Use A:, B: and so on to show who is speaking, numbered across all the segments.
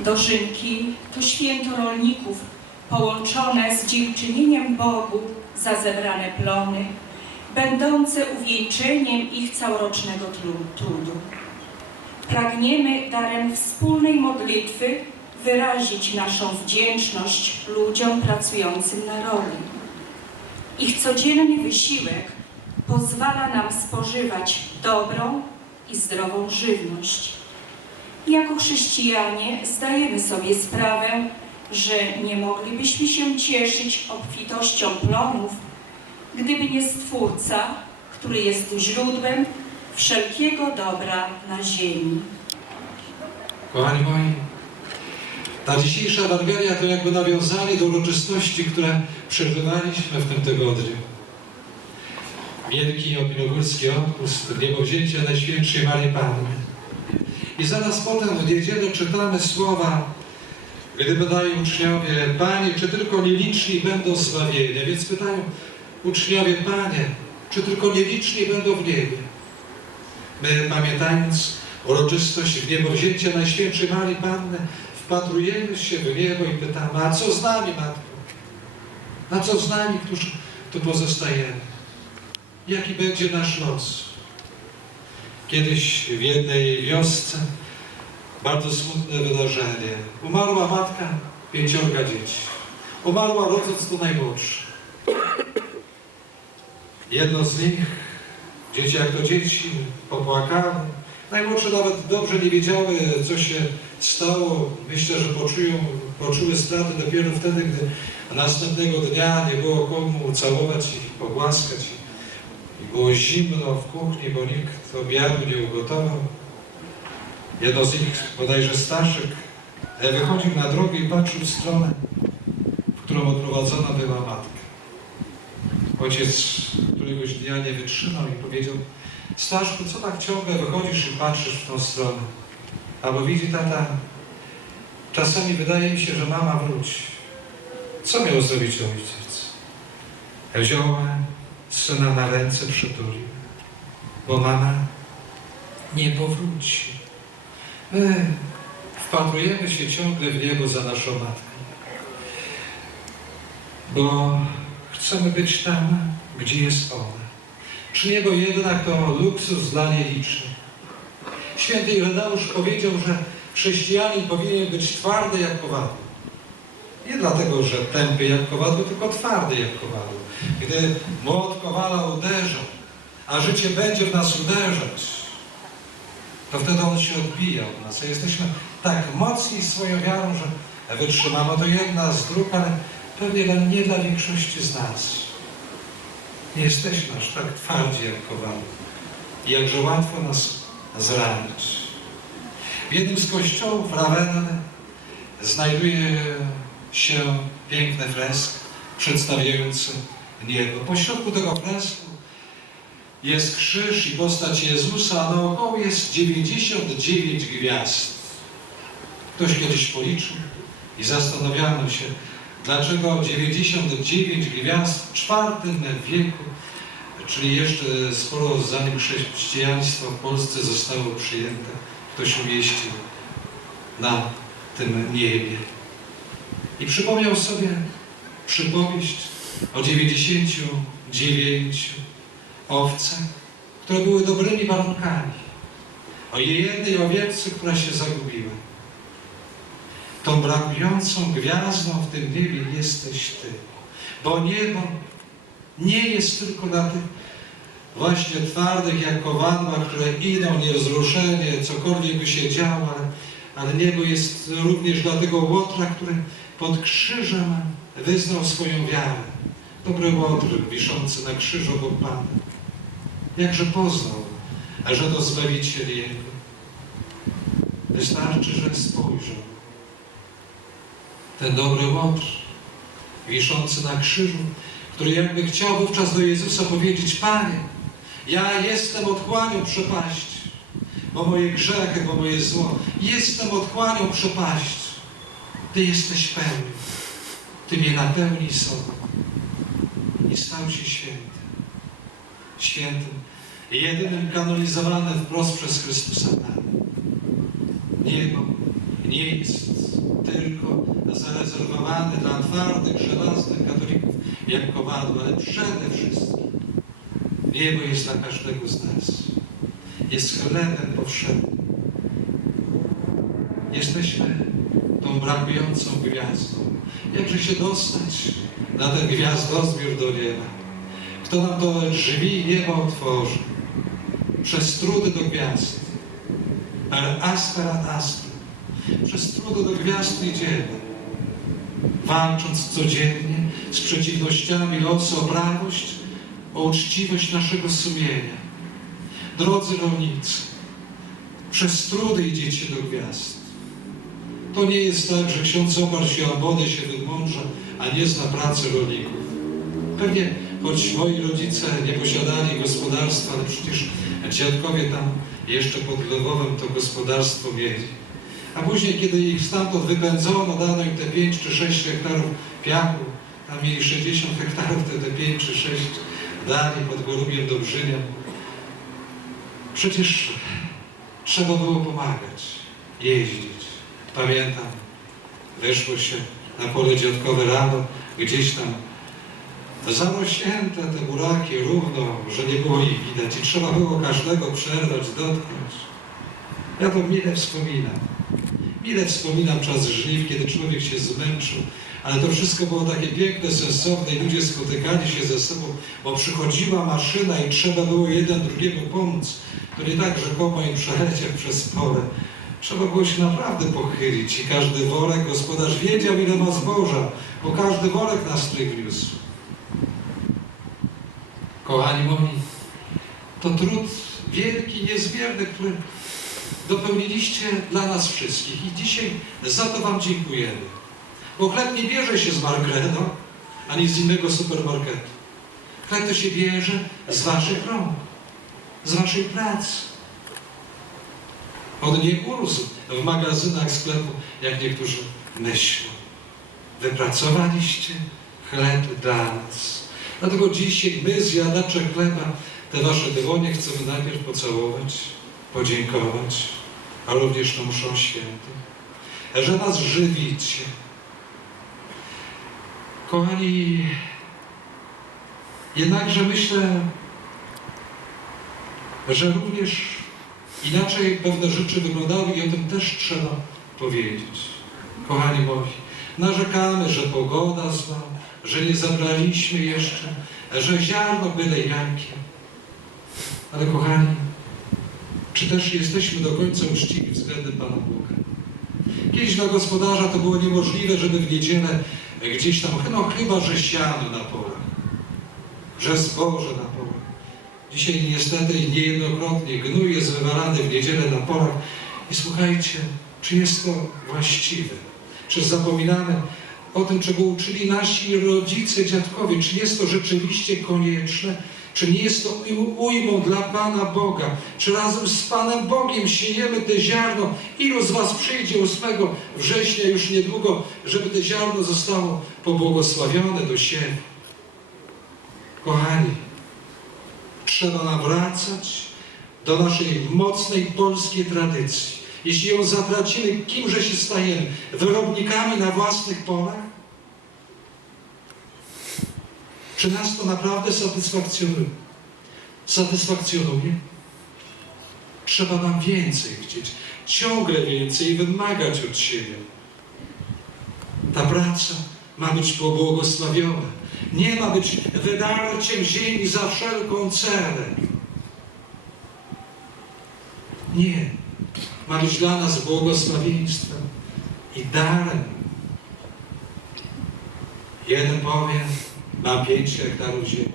A: Dożynki to święto rolników, połączone z dziękczynieniem Bogu za zebrane plony, będące uwieńczeniem ich całorocznego tru- trudu. Pragniemy darem wspólnej modlitwy wyrazić naszą wdzięczność ludziom pracującym na roli. Ich codzienny wysiłek pozwala nam spożywać dobrą i zdrową żywność. Jako chrześcijanie zdajemy sobie sprawę, że nie moglibyśmy się cieszyć obfitością plonów, gdyby nie Stwórca, który jest źródłem wszelkiego dobra na ziemi.
B: Kochani moi, ta dzisiejsza Ewangelia to jakby nawiązanie do uroczystości, które przeżywaliśmy w tym tygodniu. Wielki opinogórski odpust, niebowzięcie Najświętszej Marii Panny. I zaraz potem w niedzielę czytamy słowa, gdy pytają uczniowie, Panie, czy tylko nieliczni będą zbawieni? Więc pytają uczniowie, Panie, czy tylko nieliczni będą w niebie? My pamiętając uroczystość w niebowzięcia Najświętszej Marii Panny, wpatrujemy się w niebo i pytamy, a co z nami, Matko? A co z nami, którzy tu pozostajemy? Jaki będzie nasz los? Kiedyś w jednej wiosce bardzo smutne wydarzenie. Umarła matka pięciorga dzieci. Umarła rodząc to najmłodszy. Jedno z nich, dzieci jak to dzieci, popłakały. Najmłodsze nawet dobrze nie wiedziały, co się stało. Myślę, że poczują, poczuły straty dopiero wtedy, gdy następnego dnia nie było komu całować i pogłaskać. I było zimno w kuchni, bo nikt obiadu nie ugotował. Jedno z nich, bodajże Staszek, e, wychodził na drogę i patrzył w stronę, w którą odprowadzona była matka. Ojciec któregoś dnia nie wytrzymał i powiedział Staszku, co tak ciągle wychodzisz i patrzysz w tą stronę? Albo widzi tata, czasami wydaje mi się, że mama wróci. Co miał zrobić ojciec? Wziął syna na ręce, przytulił, bo mama nie powróci. My wpatrujemy się ciągle w niebo za naszą matką, bo chcemy być tam, gdzie jest ona. Czy niebo jednak to luksus dla nielicznych? Święty Ireneusz powiedział, że chrześcijanin powinien być twardy jak kowadło. Nie dlatego, że tępy jak kowadło, tylko twardy jak kowadło. Gdy młot kowala uderza, a życie będzie w nas uderzać, to wtedy on się odbija od nas. A jesteśmy tak mocni swoją wiarą, że wytrzymamy. To jedna z dróg, ale pewnie nie dla większości z nas. Nie jesteśmy aż tak twardzi jak kowale. I jakże łatwo nas zranić. W jednym z kościołów Ravenna znajduje się piękny fresk przedstawiający niebo. Po środku tego fresku jest krzyż i postać Jezusa, a naokoło jest 99 gwiazd. Ktoś kiedyś policzył i zastanawiano się, dlaczego 99 gwiazd w IV wieku, czyli jeszcze sporo zanim chrześcijaństwo w Polsce zostało przyjęte, ktoś umieścił na tym niebie. I przypomniał sobie przypowieść o 99 owcach, które były dobrymi warunkami, o jednej owieczce, która się zagubiła. Tą brakującą gwiazdą w tym niebie jesteś Ty, bo niebo nie jest tylko dla tych właśnie twardych jak kowadła, które idą niewzruszenie, cokolwiek by się działo, ale, ale niebo jest również dla tego łotra, który pod krzyżem wyznał swoją wiarę. Dobry łotr wiszący na krzyżu obok Pana. Jakże poznał, że to Zbawiciel Jego. Wystarczy, że spojrzał. Ten dobry łotr wiszący na krzyżu, który jakby chciał wówczas do Jezusa powiedzieć, Panie, ja jestem otchłanią przepaści, bo moje grzechy, bo moje zło, jestem otchłanią przepaści. Ty jesteś pełny. Ty mnie napełnij sobą i stał się świętym. Świętym jedynym kanonizowanym wprost przez Chrystusa. Niebo nie jest tylko zarezerwowane dla twardych, żelaznych katolików jak kowadło, ale przede wszystkim niebo jest dla każdego z nas. Jest chlebem powszednim. Jesteśmy tą brakującą gwiazdą. Jakże się dostać na ten gwiazdozbiór do nieba? Kto nam to drzwi nieba otworzy? Przez trudy do gwiazd. Per aspera astra. Przez trudy do gwiazd idziemy. Walcząc codziennie z przeciwnościami losu o prawość, o uczciwość naszego sumienia. Drodzy rolnicy, przez trudy idziecie do gwiazd. To nie jest tak, że ksiądz oparł się o wodę, się wymądrza, a nie zna pracy rolników. Pewnie, choć moi rodzice nie posiadali gospodarstwa, ale przecież dziadkowie tam jeszcze pod Lwowem to gospodarstwo mieli. A później, kiedy ich stamtąd wypędzono, dano im te 5 czy 6 hektarów piachu, tam mieli 60 hektarów, te, te 5 czy 6 dali pod Gorubiem Dobrzynią. Przecież trzeba było pomagać, jeździć. Pamiętam, weszło się na pole dziadkowe rano, gdzieś tam zarośnięte te buraki równo, że nie było ich widać i trzeba było każdego przerwać, dotknąć. Ja to mile wspominam. Mile wspominam czas żniw, kiedy człowiek się zmęczył, ale to wszystko było takie piękne, sensowne i ludzie spotykali się ze sobą, bo przychodziła maszyna i trzeba było jeden drugiemu pomóc. To nie tak, że kombajn przeleciał przez pole. Trzeba było się naprawdę pochylić i każdy worek, gospodarz wiedział ile ma zboża, bo każdy worek na strych. Kochani moi, to trud wielki, niezmierny, który dopełniliście dla nas wszystkich i dzisiaj za to Wam dziękujemy. Bo chleb nie bierze się z Margredo, ani z innego supermarketu. Chleb to się bierze z Waszych rąk, z Waszej pracy. On nie urósł w magazynach sklepu, jak niektórzy myślą. Wypracowaliście chleb dla nas. Dlatego dzisiaj my, zjadacze chleba, te wasze dłonie chcemy najpierw pocałować, podziękować, a również na mszą świętą, że nas żywicie. Kochani, jednakże myślę, że również inaczej pewne rzeczy wyglądały i o tym też trzeba powiedzieć. Kochani moi, narzekamy, że pogoda zła, że nie zabraliśmy jeszcze, że ziarno byle jakie. Ale kochani, czy też jesteśmy do końca uczciwi względem Pana Boga? Kiedyś dla gospodarza to było niemożliwe, żeby w niedzielę gdzieś tam, no chyba, że siano na polach, że zboże na polach. Dzisiaj niestety niejednokrotnie gnój jest wywalany w niedzielę na polach i słuchajcie, czy jest to właściwe? Czy zapominamy o tym, czego uczyli nasi rodzice, dziadkowie? Czy jest to rzeczywiście konieczne? Czy nie jest to ujmą dla Pana Boga? Czy razem z Panem Bogiem siejemy te ziarno? Ilu z Was przyjdzie 8 września już niedługo, żeby te ziarno zostało pobłogosławione do siebie? Kochani, trzeba nawracać do naszej mocnej polskiej tradycji. Jeśli ją zatracimy, kimże się stajemy? Wyrobnikami na własnych polach? Czy nas to naprawdę satysfakcjonuje? Satysfakcjonuje? Trzeba nam więcej chcieć, ciągle więcej wymagać od siebie. Ta praca ma być pobłogosławiona. Nie ma być wydarciem ziemi za wszelką cenę. Nie. Ma być dla nas błogosławieństwem i darem. Jeden powie, mam 5 hektarów ziemi.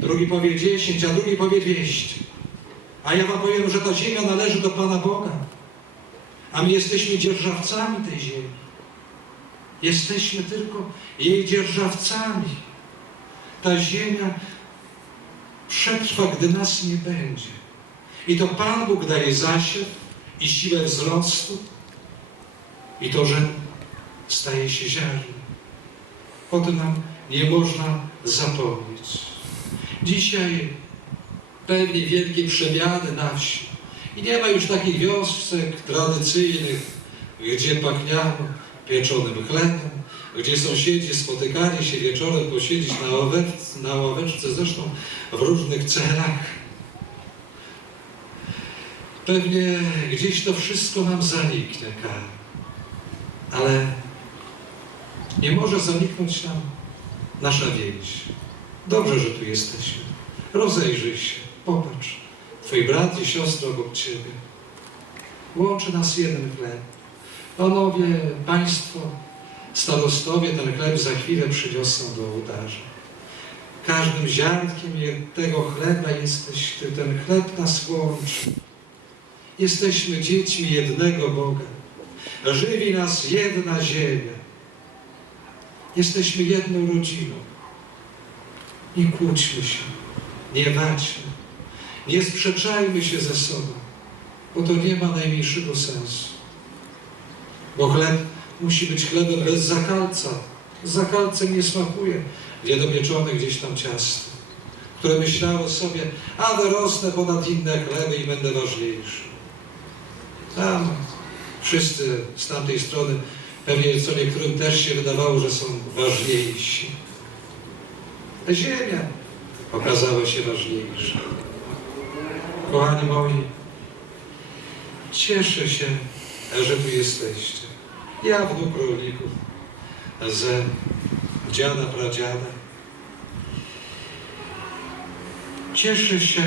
B: Drugi powie 10, a drugi powie 200. A ja wam powiem, że ta ziemia należy do Pana Boga. A my jesteśmy dzierżawcami tej ziemi. Jesteśmy tylko jej dzierżawcami. Ta ziemia przetrwa, gdy nas nie będzie. I to Pan Bóg daje zasiew i siłę wzrostu i to, że staje się ziarnem. O tym nam nie można zapomnieć. Dzisiaj pewni wielkiej przemiany na wsi. I nie ma już takich wiosek tradycyjnych, gdzie pachniało pieczonym chlebem, gdzie sąsiedzi spotykali się wieczorem posiedzieć na, ławeczce, na ławeczce, zresztą w różnych celach. Pewnie gdzieś to wszystko nam zaniknie. Ale nie może zaniknąć nam nasza więź. Dobrze, że tu jesteśmy. Rozejrzyj się, popatrz. Twoi brat i siostra obok Ciebie. Łączy nas jeden chleb. Panowie, Państwo, starostowie ten chleb za chwilę przyniosą do ołtarza. Każdym ziarnkiem tego chleba jesteś Ty. Ten chleb nas łączy. Jesteśmy dziećmi jednego Boga. Żywi nas jedna ziemia. Jesteśmy jedną rodziną. Nie kłóćmy się, nie walczmy, nie sprzeczajmy się ze sobą, bo to nie ma najmniejszego sensu. Bo chleb musi być chlebem bez zakalca. Zakalcem nie smakuje niedopieczone gdzieś tam ciasto, które myślało sobie, a wyrosnę ponad inne chleby i będę ważniejszy. Tam wszyscy z tamtej strony pewnie co niektórym też się wydawało, że są ważniejsi. Ziemia okazała się ważniejsza. Kochani moi, cieszę się, że tu jesteście. Ja wnuk rolników ze dziada, pradziada. Cieszę się,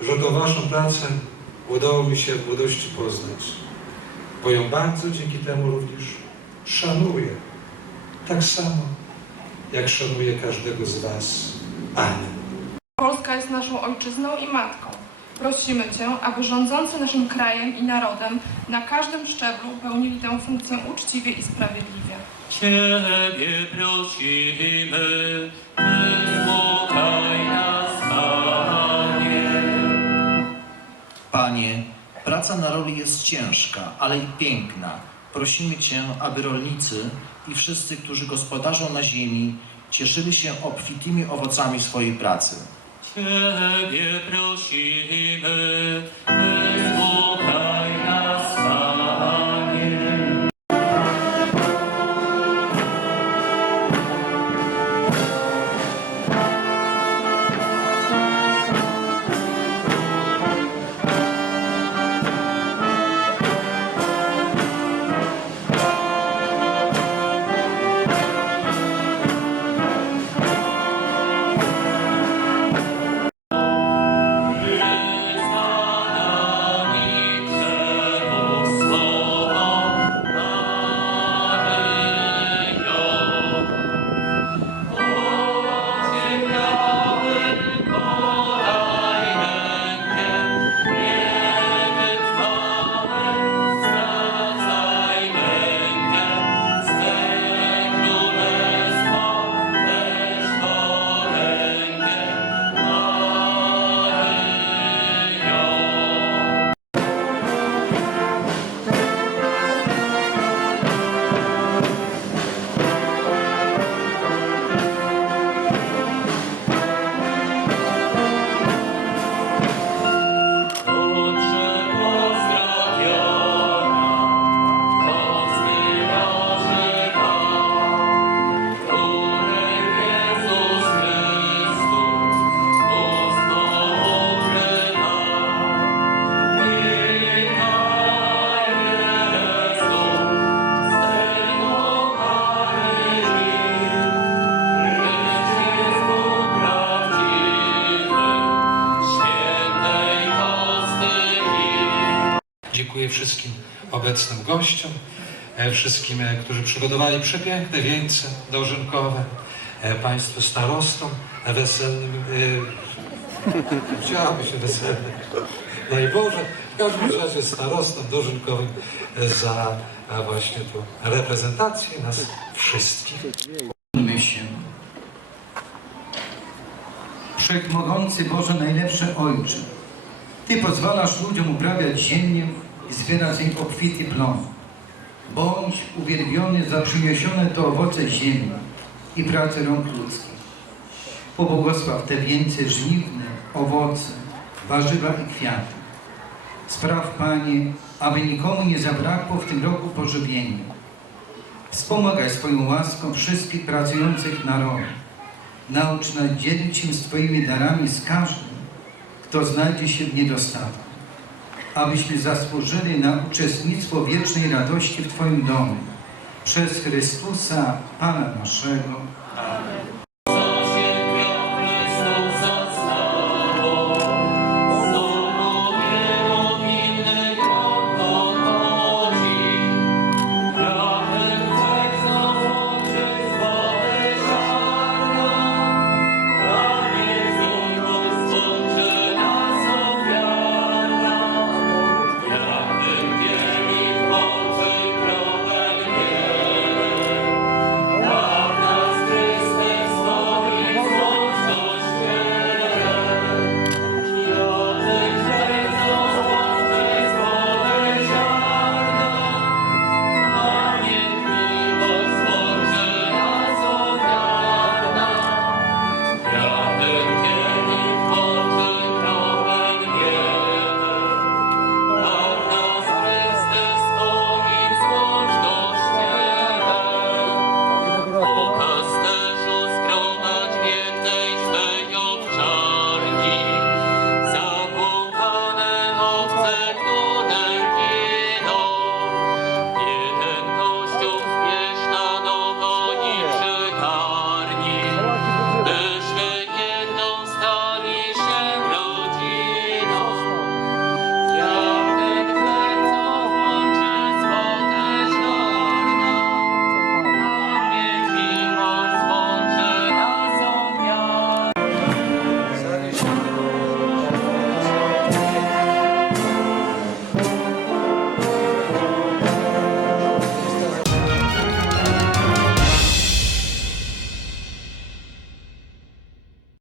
B: że tą waszą pracę udało mi się w młodości poznać, bo ją bardzo dzięki temu również szanuję. Tak samo, jak szanuję każdego z was. Amen.
C: Polska jest naszą ojczyzną i matką. Prosimy Cię, aby rządzący naszym krajem i narodem na każdym szczeblu pełnili tę funkcję uczciwie i sprawiedliwie.
D: Ciebie prosimy,
E: praca na roli jest ciężka, ale i piękna. Prosimy Cię, aby rolnicy i wszyscy, którzy gospodarzą na ziemi, cieszyli się obfitymi owocami swojej pracy.
D: Ciebie prosimy,
B: obecnym gościom, e, wszystkim, e, którzy przygotowali przepiękne wieńce dożynkowe, e, Państwu starostom weselnym. Chciałoby się weselnym. Daj Boże, w każdym razie starostom dożynkowym za właśnie tą reprezentację nas wszystkich.
F: Się. Wszechmogący Boże, najlepszy Ojcze, Ty pozwalasz ludziom uprawiać ziemię i zbierać jej obfity plon. Bądź uwielbiony za przyniesione to owoce ziemi i pracę rąk ludzkich. Pobłogosław te wieńce żniwne owoce, warzywa i kwiaty. Spraw, Panie, aby nikomu nie zabrakło w tym roku pożywienia. Wspomagaj swoją łaską wszystkich pracujących na rok. Naucz nas dzielić się swoimi darami z każdym, kto znajdzie się w niedostatku. Abyśmy zasłużyli na uczestnictwo wiecznej radości w Twoim domu. Przez Chrystusa, Pana naszego.
E: Amen.